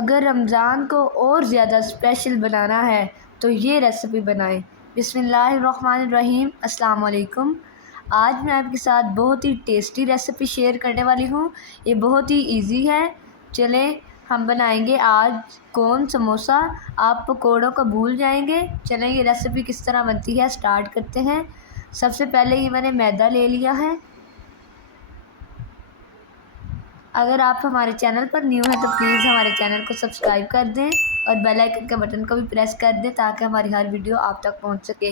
अगर रमज़ान को और ज़्यादा स्पेशल बनाना है तो ये रेसिपी बनाएं। बिस्मिल्लाहिर्रहमानिर्रहीम। अस्सलाम वालेकुम। आज मैं आपके साथ बहुत ही टेस्टी रेसिपी शेयर करने वाली हूँ। ये बहुत ही इजी है। चलें हम बनाएंगे आज कौन समोसा। आप पकौड़ों को भूल जाएंगे। चलें ये रेसिपी किस तरह बनती है स्टार्ट करते हैं। सबसे पहले ये मैंने मैदा ले लिया है। अगर आप हमारे चैनल पर न्यू हैं तो प्लीज़ हमारे चैनल को सब्सक्राइब कर दें और बेल आइकन के बटन को भी प्रेस कर दें ताकि हमारी हर वीडियो आप तक पहुंच सके।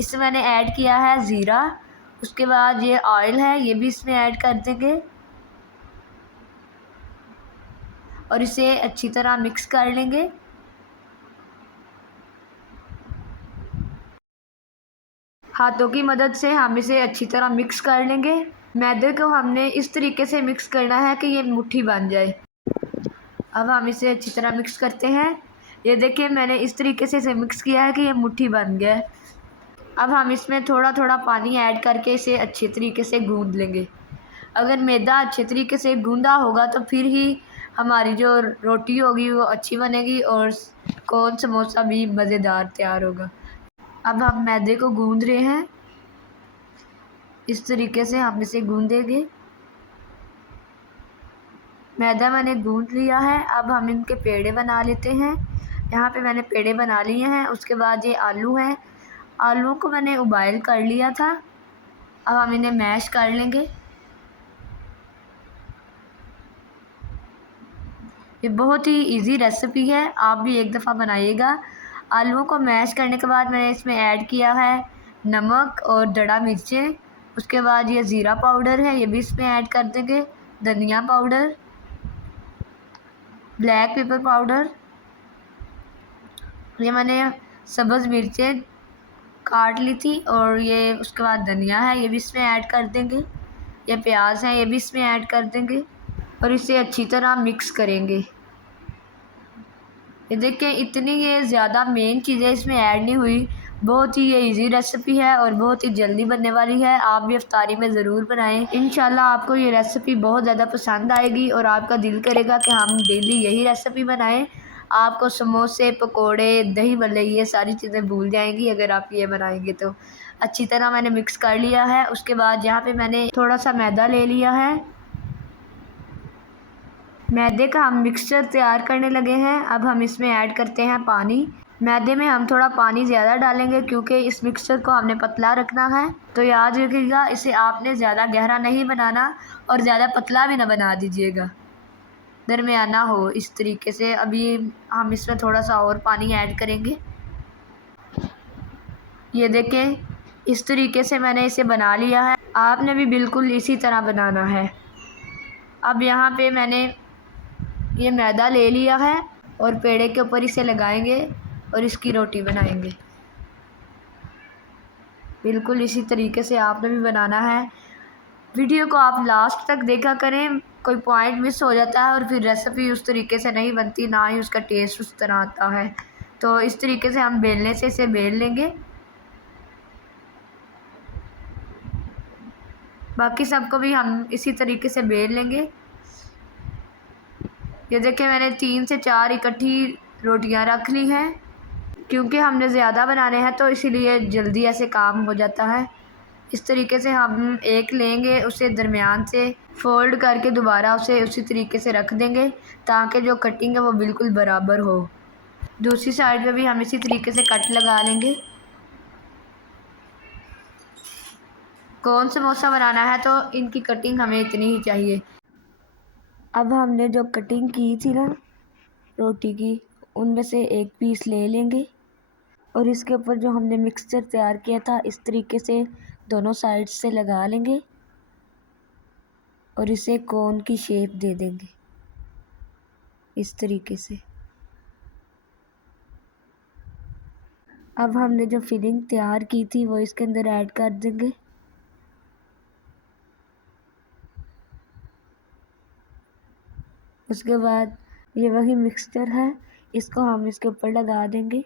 इसमें मैंने ऐड किया है ज़ीरा। उसके बाद ये ऑयल है, ये भी इसमें ऐड कर देंगे और इसे अच्छी तरह मिक्स कर लेंगे। हाथों की मदद से हम इसे अच्छी तरह मिक्स कर लेंगे। मैदे को हमने इस तरीके से मिक्स करना है कि ये मुट्ठी बन जाए। अब हम इसे अच्छी तरह मिक्स करते हैं। ये देखिए मैंने इस तरीके से इसे मिक्स किया है कि ये मुट्ठी बन गया है। अब हम इसमें थोड़ा थोड़ा पानी ऐड करके इसे अच्छे तरीके से गूंद लेंगे। अगर मैदा अच्छे तरीके से गूंदा होगा तो फिर ही हमारी जो रोटी होगी वो अच्छी बनेगी और कौन समोसा भी मज़ेदार तैयार होगा। अब हम मैदे को गूंद रहे हैं, इस तरीके से हम इसे गूंदेंगे। मैदा मैंने गूंद लिया है। अब हम इनके पेड़े बना लेते हैं। यहाँ पे मैंने पेड़े बना लिए हैं। उसके बाद ये आलू हैं, आलू को मैंने उबाइल कर लिया था। अब हम इन्हें मैश कर लेंगे। ये बहुत ही इजी रेसिपी है, आप भी एक दफ़ा बनाइएगा। आलूओं को मैश करने के बाद मैंने इसमें ऐड किया है नमक और दड़ा मिर्चें। उसके बाद ये ज़ीरा पाउडर है, ये भी इसमें ऐड कर देंगे। धनिया पाउडर, ब्लैक पेपर पाउडर, ये मैंने सब्ज़ मिर्चें काट ली थी और ये उसके बाद धनिया है, ये भी इसमें ऐड कर देंगे। ये प्याज है, ये भी इसमें ऐड कर देंगे और इसे अच्छी तरह मिक्स करेंगे। ये देखिए इतनी ये ज़्यादा मेन चीज़ें इसमें ऐड नहीं हुई। बहुत ही ये इजी रेसिपी है और बहुत ही जल्दी बनने वाली है। आप भी इफ्तारी में ज़रूर बनाएं। इंशाल्लाह आपको ये रेसिपी बहुत ज़्यादा पसंद आएगी और आपका दिल करेगा कि हम डेली यही रेसिपी बनाएं। आपको समोसे, पकोड़े, दही भल्ले ये सारी चीज़ें भूल जाएंगी अगर आप ये बनाएंगे तो। अच्छी तरह मैंने मिक्स कर लिया है। उसके बाद यहाँ पे मैंने थोड़ा सा मैदा ले लिया है। मैदे का हम मिक्सचर तैयार करने लगे हैं। अब हम इसमें ऐड करते हैं पानी। मैदे में हम थोड़ा पानी ज़्यादा डालेंगे क्योंकि इस मिक्सचर को हमने पतला रखना है। तो याद रखिएगा इसे आपने ज़्यादा गहरा नहीं बनाना और ज़्यादा पतला भी ना बना दीजिएगा, दरमियाना हो इस तरीके से। अभी हम इसमें थोड़ा सा और पानी ऐड करेंगे। ये देखें इस तरीके से मैंने इसे बना लिया है। आपने भी बिल्कुल इसी तरह बनाना है। अब यहाँ पे मैंने ये मैदा ले लिया है और पेड़े के ऊपर इसे लगाएंगे और इसकी रोटी बनाएंगे। बिल्कुल इसी तरीके से आपने भी बनाना है। वीडियो को आप लास्ट तक देखा करें, कोई पॉइंट मिस हो जाता है और फिर रेसिपी उस तरीके से नहीं बनती, ना ही उसका टेस्ट उस तरह आता है। तो इस तरीके से हम बेलने से इसे बेल लेंगे। बाकी सबको भी हम इसी तरीके से बेल लेंगे। ये देखिए मैंने 3 से 4 इकट्ठी रोटियां रख ली हैं क्योंकि हमने ज़्यादा बनाने हैं तो इसीलिए जल्दी ऐसे काम हो जाता है। इस तरीके से हम एक लेंगे, उसे दरमियान से फ़ोल्ड करके दोबारा उसे उसी तरीके से रख देंगे ताकि जो कटिंग है वो बिल्कुल बराबर हो। दूसरी साइड पे भी हम इसी तरीके से कट लगा लेंगे। कौन समोसा बनाना है तो इनकी कटिंग हमें इतनी ही चाहिए। अब हमने जो कटिंग की थी ना रोटी की, उनमें से एक पीस ले लेंगे और इसके ऊपर जो हमने मिक्सचर तैयार किया था इस तरीके से दोनों साइड से लगा लेंगे और इसे कोन की शेप दे देंगे इस तरीके से। अब हमने जो फिलिंग तैयार की थी वो इसके अंदर ऐड कर देंगे। उसके बाद ये वही मिक्सचर है, इसको हम इसके ऊपर लगा देंगे।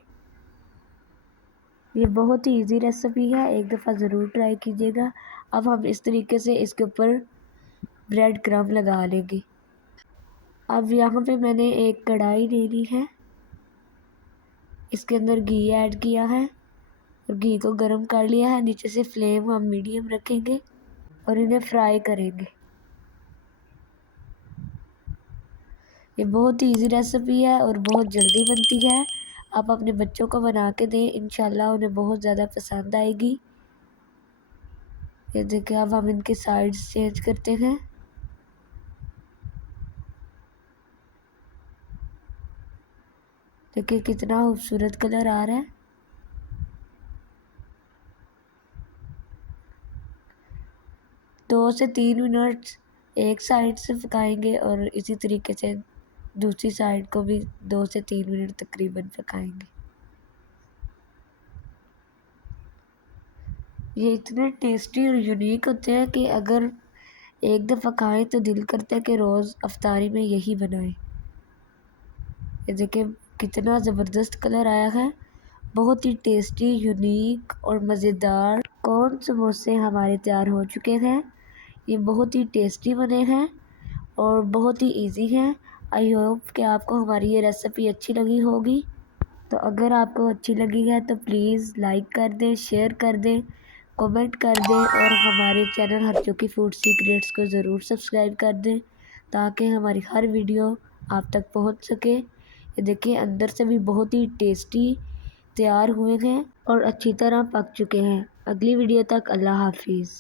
ये बहुत ही इजी रेसिपी है, एक दफ़ा ज़रूर ट्राई कीजिएगा। अब हम इस तरीके से इसके ऊपर ब्रेड क्रम्ब लगा लेंगे। अब यहाँ पे मैंने एक कढ़ाई ले ली है, इसके अंदर घी ऐड किया है और घी को गर्म कर लिया है। नीचे से फ्लेम हम मीडियम रखेंगे और इन्हें फ्राई करेंगे। ये बहुत ही इजी रेसिपी है और बहुत जल्दी बनती है। आप अपने बच्चों को बना के दें, इंशाल्लाह उन्हें बहुत ज़्यादा पसंद आएगी। ये देखिए, अब हम इनके साइड्स चेंज करते हैं। देखिए कितना खूबसूरत कलर आ रहा है। 2 से 3 मिनट एक साइड से पकाएंगे और इसी तरीके से दूसरी साइड को भी 2 से 3 मिनट तकरीबन पकाएंगे। ये इतने टेस्टी और यूनिक होते हैं कि अगर एक दफ़ा खाएं तो दिल करता है कि रोज़ अफ्तारी में यही बनाएं। ये देखिए कितना ज़बरदस्त कलर आया है। बहुत ही टेस्टी, यूनिक और मज़ेदार कॉर्न समोसे हमारे तैयार हो चुके हैं। ये बहुत ही टेस्टी बने हैं और बहुत ही इजी हैं। आई होप कि आपको हमारी ये रेसिपी अच्छी लगी होगी। तो अगर आपको अच्छी लगी है तो प्लीज़ लाइक कर दें, शेयर कर दें, कमेंट कर दें और हमारे चैनल हरचुकी फूड सीक्रेट्स को ज़रूर सब्सक्राइब कर दें ताकि हमारी हर वीडियो आप तक पहुंच सके। ये देखिए अंदर से भी बहुत ही टेस्टी तैयार हुए हैं और अच्छी तरह पक चुके हैं। अगली वीडियो तक अल्लाह हाफिज़।